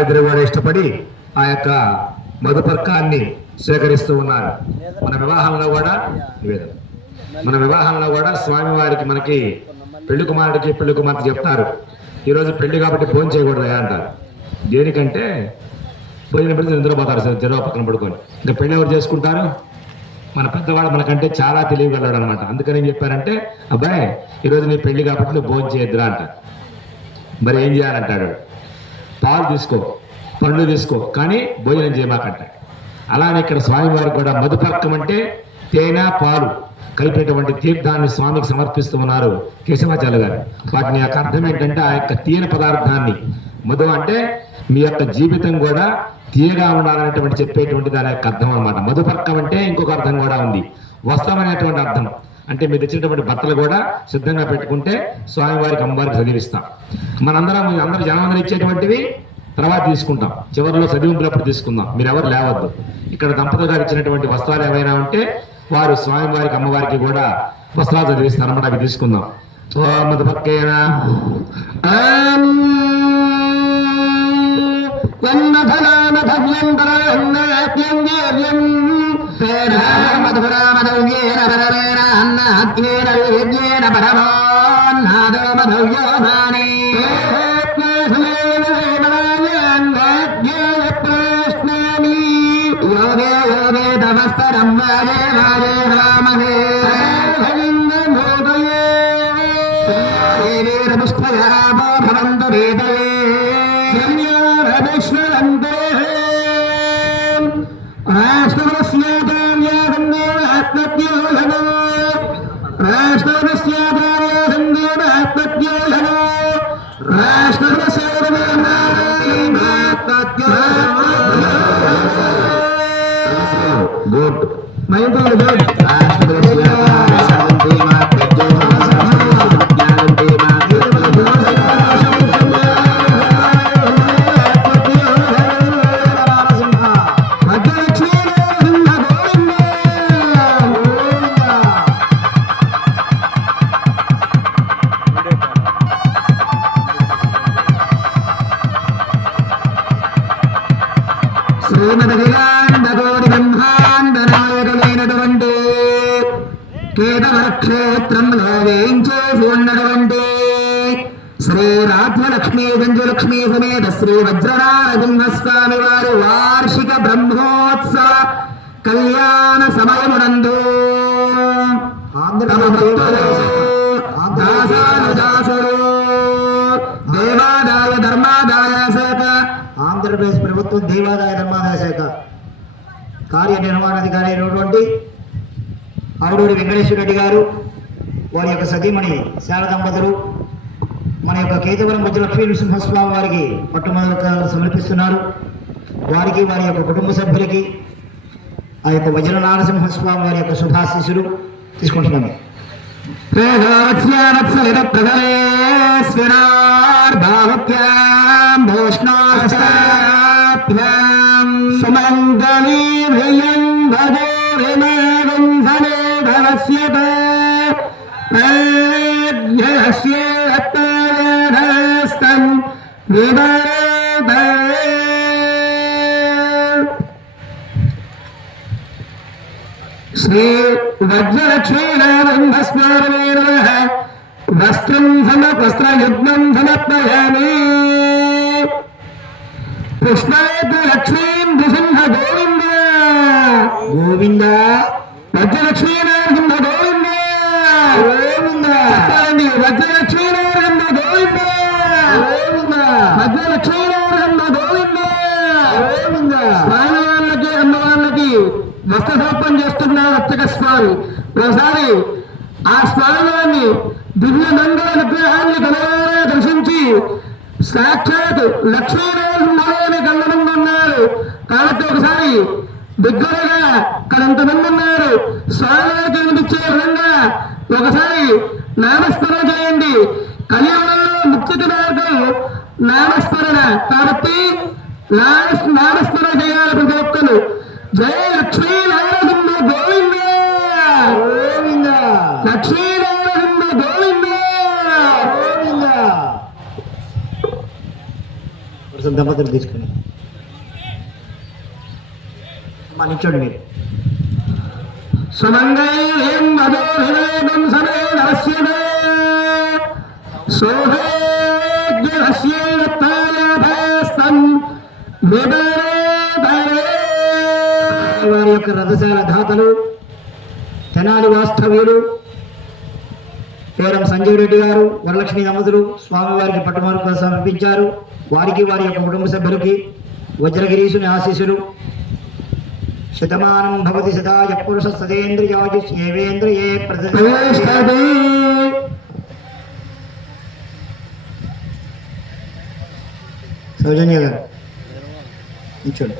వారిద్దరు కూడా ఇష్టపడి ఆ యొక్క మధుపర్కాన్ని స్వీకరిస్తూ ఉన్నారు. మన వివాహంలో కూడా స్వామివారికి మనకి పెళ్లి కుమారుడికి పెళ్లి కుమార్తె చెప్తారు, ఈరోజు పెళ్లి కాబట్టి ఫోన్ చేయకూడదు అంటారు. దేనికంటే పోయిన పెడితే నిద్రపోతారు సార్, జరవ పక్కన పడుకొని. ఇంకా పెళ్లి ఎవరు చేసుకుంటారు? మన పెద్దవాళ్ళు మనకంటే చాలా తెలియగలడు అనమాట. అందుకని ఏం చెప్పారంటే, అబ్బాయి ఈరోజు నీ పెళ్లి కాబట్టి నువ్వు భోజనం చేయొద్దురా అంటారు. మరి ఏం చేయాలంటాడు? పాలు తీసుకో, పండ్లు తీసుకో, కానీ భోజనం చేయమాకంట. అలానే ఇక్కడ స్వామివారికి కూడా మధుపర్కం అంటే తేనె పాలు కలిపేటువంటి తీర్థాన్ని స్వామికి సమర్పిస్తూ ఉన్నారు కేశవాచార్య గారు. వాటిని యొక్క అర్థం ఏంటంటే, ఆ యొక్క తీయని పదార్థాన్ని, మధు అంటే మీ యొక్క జీవితం కూడా తీయగా ఉండాలనేటువంటి చెప్పేటువంటి దాని యొక్క అర్థం అనమాట. మధుపర్కం అంటే ఇంకొక అర్థం కూడా ఉంది, వస్త్రం అనేటువంటి అర్థం. అంటే మీరు తెచ్చినటువంటి బట్టలు కూడా సిద్ధంగా పెట్టుకుంటే స్వామివారికి అమ్మవారికి చదివిస్తాం. అందరూ జనం ఇచ్చేటువంటివి తర్వాత తీసుకుంటాం, చివరిలో చదివింపులప్పుడు తీసుకుందాం. మీరు ఎవరు లేవద్దు. ఇక్కడ దంపతులు గారు ఇచ్చినటువంటి వస్త్రాలు ఏమైనా ఉంటే వారు స్వామివారికి అమ్మవారికి కూడా వస్త్రాలు చదివిస్తారు అన్నమాట. అవి తీసుకుందాం. మధుపర్కేనా క్షేత్రంలో వేయించేసి ఉన్నటువంటి శ్రీ రాజ్యలక్ష్మీ గంజలక్ష్మీ సమేత శ్రీ వజ్రనారసింహస్వామి వారి వార్షిక బ్రహ్మోత్సవ కళ్యాణ సమయమునందు దేవాదాయ ధర్మాదాయ శాఖ, ఆంధ్రప్రదేశ్ ప్రభుత్వం దేవాదాయ ధర్మాదాయ శాఖ కార్యనిర్వహణాధికారి అయినటువంటి ఆవుడూరి వెంకటేశ్వర రెడ్డి గారు, వారి యొక్క సతీమణి శారదంపతులు మన యొక్క కేతవరం వజ్రలక్ష్మీ నృసింహస్వామి వారికి పట్టుమొదలు సమర్పిస్తున్నారు. వారికి వారి యొక్క కుటుంబ సభ్యులకి ఆ యొక్క వజ్రనారసింహస్వామి వారి యొక్క శుభాశీస్సులు తీసుకుంటున్నాము. శ్రీ వజ్రలక్ష్మీనారసింహస్వామి వస్త్రం వస్త్రయుగ్మం సమర్పయామి. పుష్పేత లక్ష్మీం నృసింహ గోవింద గోవింద, వజ్రలక్ష్మీనారసింహ గోవింద గోవింద, వజ్రలక్ష్మీనారసింహ గోవింద గోవింద, వజ్రలక్ష్మీనారసింహ గోవింద గోవింద. స్వామి వాళ్ళకి అమ్మవాళ్ళకి వస్త్ర సమర్పణ చేస్తున్నారు అర్చక స్వామి. ఒకసారి ఆ స్వామివారిని దివ్య మంగళ విగ్రహాన్ని కలవారా దర్శించి సాక్షాత్ లక్ష్మీనారాయణ కళ్ళమంది ఉన్నారు కాబట్టి ఒకసారి దగ్గరగా ఇక్కడ ఎంతమంది ఉన్నారు స్వామివారికి వినిపించే విధంగా ఒకసారి నామస్మరణ చేయండి. కలియుగంలో ముక్తి మార్గం నామస్మరణ కాబట్టి నామస్మరణ చేయాలి ప్రతి ఒక్కరు. జయ లక్ష్మీ నారసింహ గోవింద గోవింద, లక్ష్మీ నారసింహ గోవింద గోవింద. అసలు దంపతులు తీసుకుని అమ్మా నిల్చోండి మీరు. సుమంగళం మధోభివేదం సమేదస్యతే సోహేజ్ఞస్యేత్తాయాభేస్తం విదరేదరే. వారి యొక్క రథశాల దాతలు తెనాలి వాస్తవ్యులు పేరం సంజయ్ రెడ్డి గారు, వరలక్ష్మి దంపతులు స్వామివారికి పట్టుమార్పులు సమర్పించారు. వారికి వారి యొక్క కుటుంబ సభ్యులకి వజ్రగిరీశుని ఆశీస్సులు. శతమానం భవతి సదాయ పురుష సదేంద్రియాయుష్యేవేంద్రియే ప్రతిష్టతి. సౌజన్య గారు నిల్చోండి.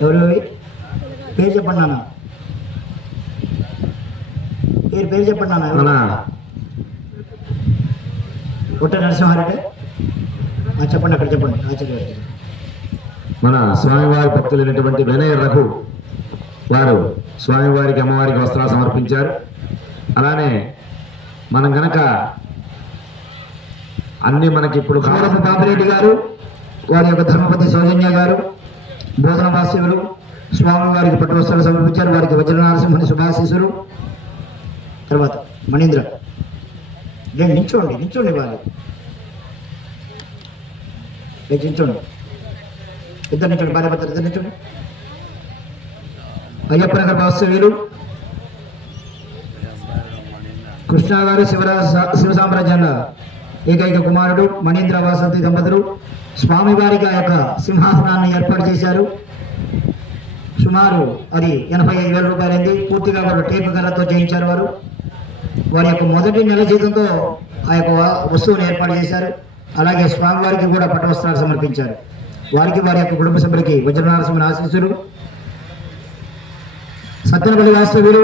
ఎవరు పేరు చెప్పండి నాన్న, పేరు చెప్పండి నాన్న. మన పుట్ట నరసింహారెడ్డి చెప్పండి, అక్కడ చెప్పండి. ఆచార్య మన స్వామివారి భక్తులైనటువంటి వినయ రఘు వారు స్వామివారికి అమ్మవారికి వస్త్రాలు సమర్పించారు. అలానే మనం గనక అన్ని మనకి ఇప్పుడు కావలసిన పాపిరెడ్డి గారు, వారి యొక్క ధర్మపతి సౌజన్య గారు, బోధన వాస్తవులు స్వామివారికి పట్టు వస్త్రాలు సమర్పించారు. వారికి వజ్రనరసింహుని శుభాశీసులు. తర్వాత మణీంద్ర నిల్చోండి వారు నిల్చోండి, ఇద్దరు నిల్చోండి, భార్య భర్తలు ఇద్దరు నిల్చోండి. అయ్యప్ప నగర్ వాస్తవ్యులు కృష్ణా గారు, శివ సామ్రాజ్యాల ఏకైక కుమారుడు మణీంద్ర వాసంతి దంపతులు స్వామివారికి ఆ యొక్క సింహాసనాన్ని ఏర్పాటు చేశారు. సుమారు అది 85,000 రూపాయలైంది. పూర్తిగా కూడా టేపు కర్రతో చేయించారు. వారి యొక్క మొదటి నెల జీతంతో ఆ యొక్క వస్తువును ఏర్పాటు చేశారు. అలాగే స్వామివారికి కూడా పట్టు వస్త్రాలు సమర్పించారు. వారికి వారి యొక్క కుటుంబ సభ్యులకి వజ్రనరసింహుని ఆశీస్సులు. సత్యనపల్లి వాస్తవ్యులు